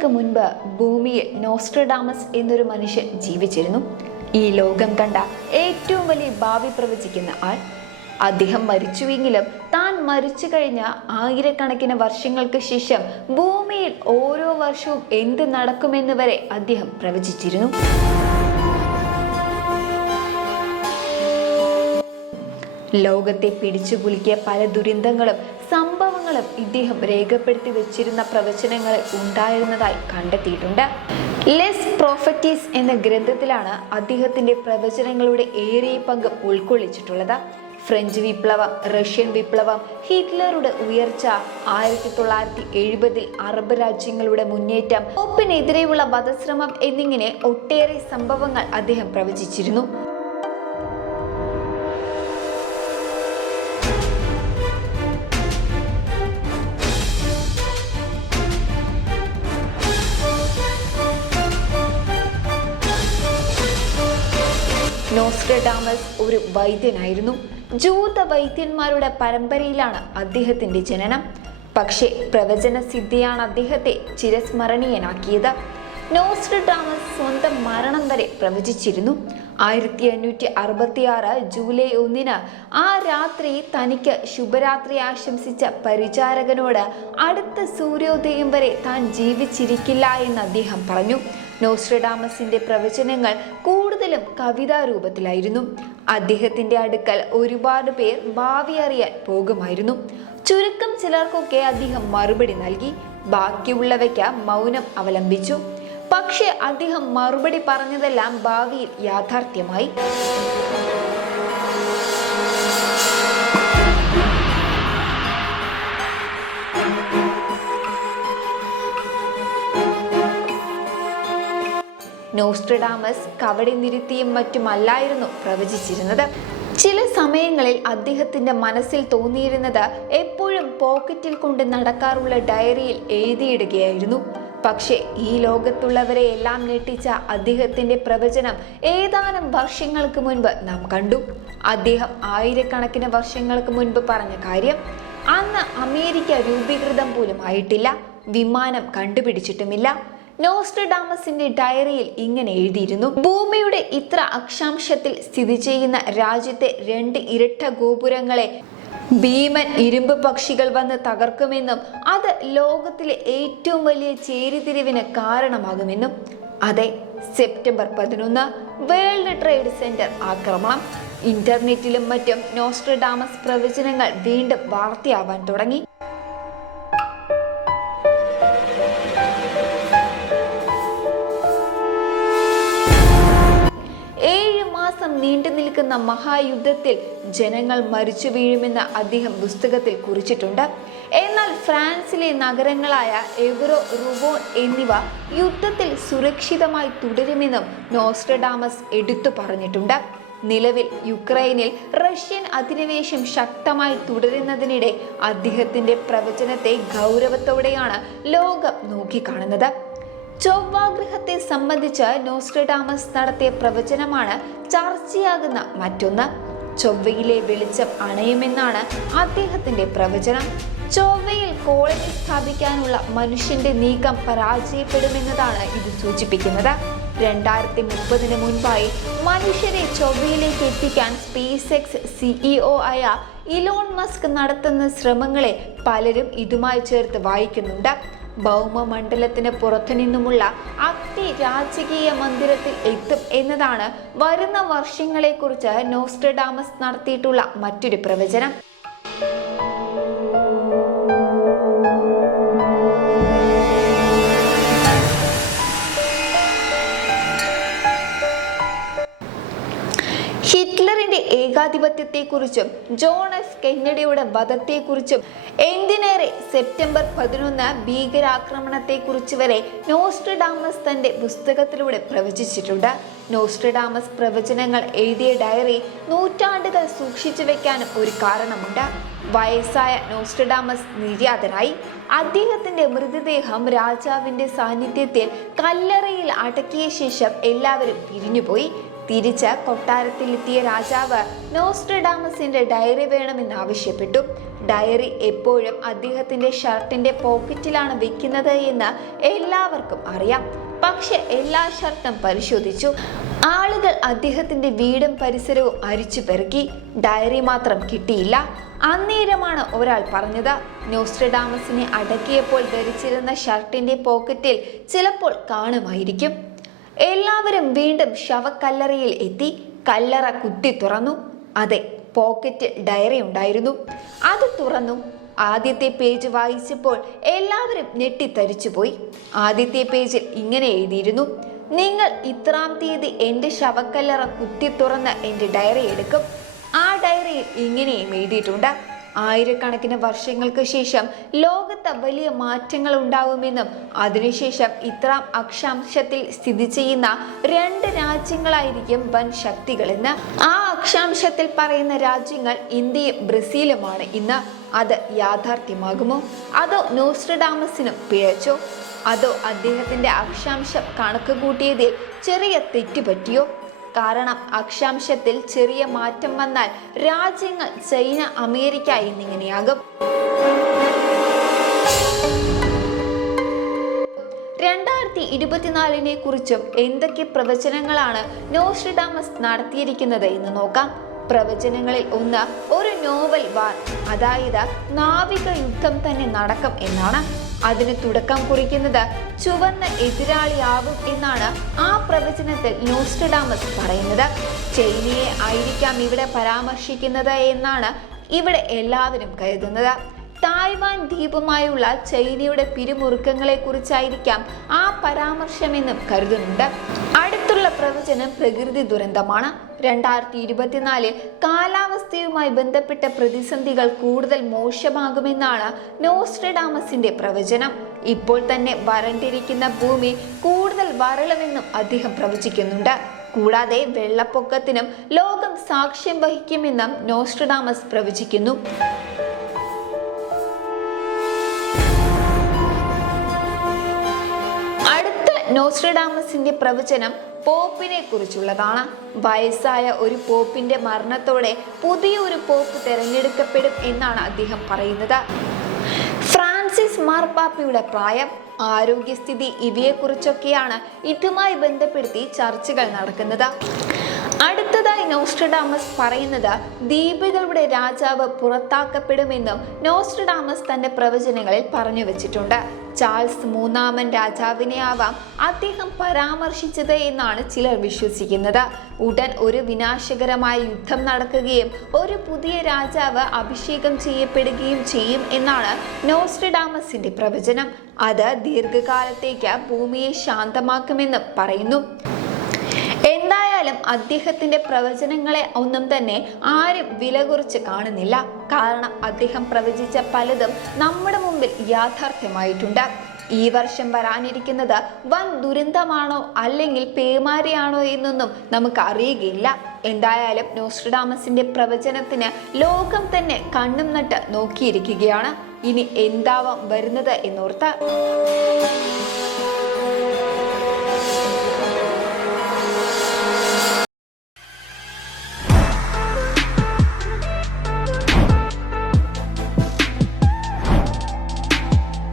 വർഷങ്ങൾക്ക് മുൻപ് ഭൂമിയിൽ നോസ്ട്രഡാമസ് എന്നൊരു മനുഷ്യൻ ജീവിച്ചിരുന്നു. ഈ ലോകം കണ്ട ഏറ്റവും വലിയ ഭാവി പ്രവചിക്കുന്ന ആൾ. അദ്ദേഹം മരിച്ചുവെങ്കിലും താൻ മരിച്ചു കഴിഞ്ഞ ആയിരക്കണക്കിന് വർഷങ്ങൾക്ക് ശേഷം ഭൂമിയിൽ ഓരോ വർഷവും എന്ത് നടക്കുമെന്ന് വരെ അദ്ദേഹം പ്രവചിച്ചിരുന്നു. ലോകത്തെ പിടിച്ചുകുലുക്കിയ പല ദുരന്തങ്ങളും സംഭവങ്ങളും ഇദ്ദേഹം രേഖപ്പെടുത്തി വെച്ചിരുന്ന പ്രവചനങ്ങളിൽ ഉണ്ടായിരുന്നതായി കണ്ടെത്തിയിട്ടുണ്ട്. ലെസ് പ്രോഫറ്റീസ് എന്ന ഗ്രന്ഥത്തിലാണ് അദ്ദേഹത്തിന്റെ പ്രവചനങ്ങളുടെ ഏറിയ പങ്ക് ഉൾക്കൊള്ളിച്ചിട്ടുള്ളത്. ഫ്രഞ്ച് വിപ്ലവം, റഷ്യൻ വിപ്ലവം, ഹിറ്റ്ലറുടെ ഉയർച്ച, 1970 അറബ് രാജ്യങ്ങളുടെ മുന്നേറ്റം, പോപ്പിനെതിരെയുള്ള വധശ്രമം എന്നിങ്ങനെ ഒട്ടേറെ സംഭവങ്ങൾ അദ്ദേഹം പ്രവചിച്ചിരുന്നു. നോസ്ട്രഡാമസ് ഒരു വൈദ്യനായിരുന്നു. ജൂത വൈദ്യന്മാരുടെ പരമ്പരയിലാണ് അദ്ദേഹത്തിന്റെ ജനനം. പക്ഷേ പ്രവചന സിദ്ധിയാണ് അദ്ദേഹത്തെ ചിരസ്മരണീയനാക്കിയത്. നോസ്ട്രഡാമസ് സ്വന്തം മരണം വരെ പ്രവചിച്ചിരുന്നു. 1566 ജൂലൈ 1 ആ രാത്രി തനിക്ക് ശുഭരാത്രി ആശംസിച്ച പരിചാരകനോട് അടുത്ത സൂര്യോദയം വരെ താൻ ജീവിച്ചിരിക്കില്ല എന്ന് അദ്ദേഹം പറഞ്ഞു. നോസ്ട്രഡാമസിന്റെ പ്രവചനങ്ങൾ കൂടുതലും കവിതാ രൂപത്തിലായിരുന്നു. അദ്ദേഹത്തിന്റെ അടുക്കൽ ഒരുപാട് പേർ ഭാവി അറിയാൻ പോകുമായിരുന്നു. ചുരുക്കം ചിലർക്കൊക്കെ അദ്ദേഹം മറുപടി നൽകി. ബാക്കിയുള്ളവയ്ക്ക് മൗനം അവലംബിച്ചു. പക്ഷെ അദ്ദേഹം മറുപടി പറഞ്ഞതെല്ലാം ഭാവിയിൽ യാഥാർത്ഥ്യമായി. നോസ്ട്രഡാമസ് കവടി നിരുത്തിയും മറ്റുമല്ലായിരുന്നു പ്രവചിച്ചിരുന്നത്. ചില സമയങ്ങളിൽ അദ്ദേഹത്തിന്റെ മനസ്സിൽ തോന്നിയിരുന്നത് എപ്പോഴും പോക്കറ്റിൽ കൊണ്ട് നടക്കാറുള്ള ഡയറിയിൽ എഴുതിയിടുകയായിരുന്നു. പക്ഷേ ഈ ലോകത്തുള്ളവരെ എല്ലാം ഞെട്ടിച്ച അദ്ദേഹത്തിന്റെ പ്രവചനം ഏതാനും വർഷങ്ങൾക്ക് മുൻപ് നാം കണ്ടു. അദ്ദേഹം ആയിരക്കണക്കിന് വർഷങ്ങൾക്ക് മുൻപ് പറഞ്ഞ കാര്യം അന്ന് അമേരിക്ക രൂപീകൃതം പോലും ആയിട്ടില്ല, വിമാനം കണ്ടുപിടിച്ചിട്ടുമില്ല. നോസ്ട്രഡാമസിന്റെ ഡയറിയിൽ ഇങ്ങനെ എഴുതിയിരുന്നു: ഭൂമിയുടെ ഇത്ര അക്ഷാംശത്തിൽ സ്ഥിതി ചെയ്യുന്ന രാജ്യത്തെ 2 ഇരട്ട ഗോപുരങ്ങളെ ഭീമൻ ഇരുമ്പ് പക്ഷികൾ വന്ന് തകർക്കുമെന്നും അത് ലോകത്തിലെ ഏറ്റവും വലിയ ചേരിതിരിവിന് കാരണമാകുമെന്നും. അതെ, സെപ്റ്റംബർ 11 വേൾഡ് ട്രേഡ് സെന്റർ ആക്രമണം. ഇന്റർനെറ്റിലും മറ്റും നോസ്ട്രഡാമസ് പ്രവചനങ്ങൾ വീണ്ടും വാർത്തയാവാൻ തുടങ്ങി. നീണ്ടു നിൽക്കുന്ന മഹായുദ്ധത്തിൽ ജനങ്ങൾ മരിച്ചു വീഴുമെന്ന് അദ്ദേഹം പുസ്തകത്തിൽ കുറിച്ചിട്ടുണ്ട്. എന്നാൽ ഫ്രാൻസിലെ നഗരങ്ങളായ എവ്രോ, റുവോൺ എന്നിവ യുദ്ധത്തിൽ സുരക്ഷിതമായി തുടരുമെന്നും നോസ്ട്രഡാമസ് എടുത്തു പറഞ്ഞിട്ടുണ്ട്. നിലവിൽ യുക്രൈനിൽ റഷ്യൻ അധിനിവേശം ശക്തമായി തുടരുന്നതിനിടെ അദ്ദേഹത്തിന്റെ പ്രവചനത്തെ ഗൗരവത്തോടെയാണ് ലോകം നോക്കിക്കാണുന്നത്. ചൊവ്വാഗ്രഹത്തെ സംബന്ധിച്ച് നോസ്ട്രഡാമസ് നടത്തിയ പ്രവചനമാണ് ചർച്ചയാകുന്ന മറ്റൊന്ന്. ചൊവ്വയിലെ വെളിച്ചം അണയുമെന്നാണ് അദ്ദേഹത്തിന്റെ പ്രവചനം. ചൊവ്വയിൽ കോളനി സ്ഥാപിക്കാനുള്ള മനുഷ്യന്റെ നീക്കം പരാജയപ്പെടുമെന്നതാണ് ഇത് സൂചിപ്പിക്കുന്നത്. 2030 മുൻപായി മനുഷ്യരെ ചൊവ്വയിലേക്ക് എത്തിക്കാൻ സ്പേസ് എക്സ് CEO ആയ ഇലോൺ മസ്ക് നടത്തുന്ന ശ്രമങ്ങളെ പലരും ഇതുമായി ചേർത്ത് വായിക്കുന്നുണ്ട്. ഭൗമമണ്ഡലത്തിന് പുറത്തു നിന്നുമുള്ള അഗ്നി രാജകീയ മന്ദിരത്തിൽ എത്തും എന്നതാണ് വരുന്ന വർഷങ്ങളെക്കുറിച്ച് നോസ്ട്രഡാമസ് നടത്തിയിട്ടുള്ള മറ്റൊരു പ്രവചനം. ഹിറ്റ്ലറിന്റെ ഏകാധിപത്യത്തെക്കുറിച്ചും ജോൺ എഫ് കെന്നഡിയുടെ വധത്തെക്കുറിച്ചും എന്തിനേറെ സെപ്റ്റംബർ 11 ഭീകരാക്രമണത്തെക്കുറിച്ച് വരെ നോസ്ട്രഡാമസ് തന്റെ പുസ്തകത്തിലൂടെ പ്രവചിച്ചിട്ടുണ്ട്. നോസ്ട്രഡാമസ് പ്രവചനങ്ങൾ എഴുതിയ ഡയറി നൂറ്റാണ്ടുകൾ സൂക്ഷിച്ചു വെക്കാനും ഒരു കാരണമുണ്ട്. വയസ്സായ നോസ്ട്രഡാമസ് നിര്യാതനായി. അദ്ദേഹത്തിന്റെ മൃതദേഹം രാജാവിന്റെ സാന്നിധ്യത്തിൽ കല്ലറയിൽ അടക്കിയ ശേഷം എല്ലാവരും പിരിഞ്ഞുപോയി. തിരിച്ച് കൊട്ടാരത്തിലെത്തിയ രാജാവ് നോസ്ട്രഡാമസിന്റെ ഡയറി വേണമെന്ന് ആവശ്യപ്പെട്ടു. ഡയറി എപ്പോഴും അദ്ദേഹത്തിന്റെ ഷർട്ടിന്റെ പോക്കറ്റിലാണ് വെക്കുന്നത് എന്ന് എല്ലാവർക്കും അറിയാം. പക്ഷെ എല്ലാ ഷർട്ടും പരിശോധിച്ചു. ആളുകൾ അദ്ദേഹത്തിന്റെ വീടും പരിസരവും അരിച്ചു പെറുക്കി. ഡയറി മാത്രം കിട്ടിയില്ല. അന്നേരമാണ് ഒരാൾ പറഞ്ഞത്, നോസ്ട്രഡാമസിനെ അടക്കിയപ്പോൾ ധരിച്ചിരുന്ന ഷർട്ടിന്റെ പോക്കറ്റിൽ ചിലപ്പോൾ കാണുമായിരിക്കും. എല്ലാവരും വീണ്ടും ശവക്കല്ലറയിൽ എത്തി. കല്ലറ കുത്തി തുറന്നു. അതെ, പോക്കറ്റിൽ ഡയറി ഉണ്ടായിരുന്നു. അത് തുറന്നു. ആദ്യത്തെ പേജ് വായിച്ചപ്പോൾ എല്ലാവരും ഞെട്ടിത്തരിച്ചുപോയി. ആദ്യത്തെ പേജിൽ ഇങ്ങനെ എഴുതിയിരുന്നു: നിങ്ങൾ ഇത്രാം തീയതി എൻ്റെ ശവക്കല്ലറ കുത്തി തുറന്ന് എൻ്റെ ഡയറി എടുക്കും. ആ ഡയറിയിൽ ഇങ്ങനെയും എഴുതിയിട്ടുണ്ട്: ആയിരക്കണക്കിന് വർഷങ്ങൾക്ക് ശേഷം ലോകത്ത് വലിയ മാറ്റങ്ങൾ ഉണ്ടാവുമെന്നും അതിനുശേഷം ഇത്രാം അക്ഷാംശത്തിൽ സ്ഥിതി ചെയ്യുന്ന 2 രാജ്യങ്ങളായിരിക്കും വൻ ശക്തികളെന്ന്. ആ അക്ഷാംശത്തിൽ പറയുന്ന രാജ്യങ്ങൾ ഇന്ത്യയും ബ്രസീലുമാണ് ഇന്ന്. അത് യാഥാർത്ഥ്യമാകുമോ? അതോ നോസ്ട്രഡാമസിനും പിഴച്ചോ? അതോ അദ്ദേഹത്തിന്റെ അക്ഷാംശം കണക്ക് കൂട്ടിയതിൽ ചെറിയ തെറ്റ് പറ്റിയോ? കാരണം അക്ഷാംശത്തിൽ ചെറിയ മാറ്റം വന്നാൽ രാജ്യങ്ങൾ ചൈന, അമേരിക്ക എന്നിങ്ങനെയാകും. 2024 കുറിച്ചും എന്തൊക്കെ പ്രവചനങ്ങളാണ് നോസ്ട്രഡാമസ് നടത്തിയിരിക്കുന്നത് എന്ന് നോക്കാം. പ്രവചനങ്ങളിൽ ഒന്ന് ഒരു നോവൽ വാർ, അതായത് നാവിക യുദ്ധം തന്നെ നടക്കും എന്നാണ്. അതിന് തുടക്കം കുറിക്കുന്നത് ചുവന്ന എതിരാളിയാവും എന്നാണ് ആ പ്രവചനത്തിൽ നോസ്ട്രഡാമസ് പറയുന്നത്. ചൈനയെ ആയിരിക്കാം ഇവിടെ പരാമർശിക്കുന്നത് എന്നാണ് ഇവിടെ എല്ലാവരും കരുതുന്നത്. തായ്വാൻ ദ്വീപുമായുള്ള ചൈനയുടെ പിരിമുറുക്കങ്ങളെ കുറിച്ചായിരിക്കാം ആ പരാമർശമെന്നും കരുതുന്നുണ്ട്. അടുത്തുള്ള പ്രവചനം പ്രകൃതി ദുരന്തമാണ്. 2024 കാലാവസ്ഥയുമായി ബന്ധപ്പെട്ട പ്രതിസന്ധികൾ കൂടുതൽ മോശമാകുമെന്നാണ് നോസ്ട്രഡാമസിന്റെ പ്രവചനം. ഇപ്പോൾ തന്നെ വരണ്ടിരിക്കുന്ന ഭൂമി കൂടുതൽ വരളുമെന്നും അദ്ദേഹം പ്രവചിക്കുന്നുണ്ട്. കൂടാതെ വെള്ളപ്പൊക്കത്തിനും ലോകം സാക്ഷ്യം വഹിക്കുമെന്നും നോസ്ട്രഡാമസ് പ്രവചിക്കുന്നു. നോസ്ട്രഡാമസിന്റെ പ്രവചനം പോപ്പിനെ കുറിച്ചുള്ളതാണ്. വയസ്സായ ഒരു പോപ്പിന്റെ മരണത്തോടെ പുതിയൊരു പോപ്പ് തെരഞ്ഞെടുക്കപ്പെടും എന്നാണ് അദ്ദേഹം പറയുന്നത്. ഫ്രാൻസിസ് മാർപ്പാപ്പയുടെ പ്രായം, ആരോഗ്യസ്ഥിതി ഇവയെക്കുറിച്ചൊക്കെയാണ് ഇതുമായി ബന്ധപ്പെടുത്തി ചർച്ചകൾ നടക്കുന്നത്. അടുത്തതായി നോസ്ട്രഡാമസ് പറയുന്നത് ദ്വീപുകളുടെ രാജാവ് പുറത്താക്കപ്പെടുമെന്നും നോസ്ട്രഡാമസ് തന്റെ പ്രവചനങ്ങളിൽ പറഞ്ഞു വെച്ചിട്ടുണ്ട്. ചാൾസ് 3 രാജാവിനെ ആവാം അദ്ദേഹം പരാമർശിച്ചത് എന്നാണ് ചിലർ വിശ്വസിക്കുന്നത്. ഉടൻ ഒരു വിനാശകരമായ യുദ്ധം നടക്കുകയും ഒരു പുതിയ രാജാവ് അഭിഷേകം ചെയ്യപ്പെടുകയും ചെയ്യും എന്നാണ് നോസ്ട്രഡാമസിന്റെ പ്രവചനം. അത് ദീർഘകാലത്തേക്ക് ഭൂമിയെ ശാന്തമാക്കുമെന്നും പറയുന്നു. എന്തായാലും അദ്ദേഹത്തിന്റെ പ്രവചനങ്ങളെ ഒന്നും തന്നെ ആരും വില കുറച്ച് കാണുന്നില്ല. കാരണം അദ്ദേഹം പ്രവചിച്ച പലതും നമ്മുടെ മുമ്പിൽ യാഥാർത്ഥ്യമായിട്ടുണ്ട്. ഈ വർഷം വരാനിരിക്കുന്നത് വൻ ദുരന്തമാണോ അല്ലെങ്കിൽ പേമാരിയാണോ എന്നൊന്നും നമുക്ക് അറിയുകയില്ല. എന്തായാലും നോസ്ട്രഡാമസിന്റെ പ്രവചനത്തിന് ലോകം തന്നെ കണ്ണും നട്ട് നോക്കിയിരിക്കുകയാണ്. ഇനി എന്താവാം വരുന്നത് എന്നോർത്ത്.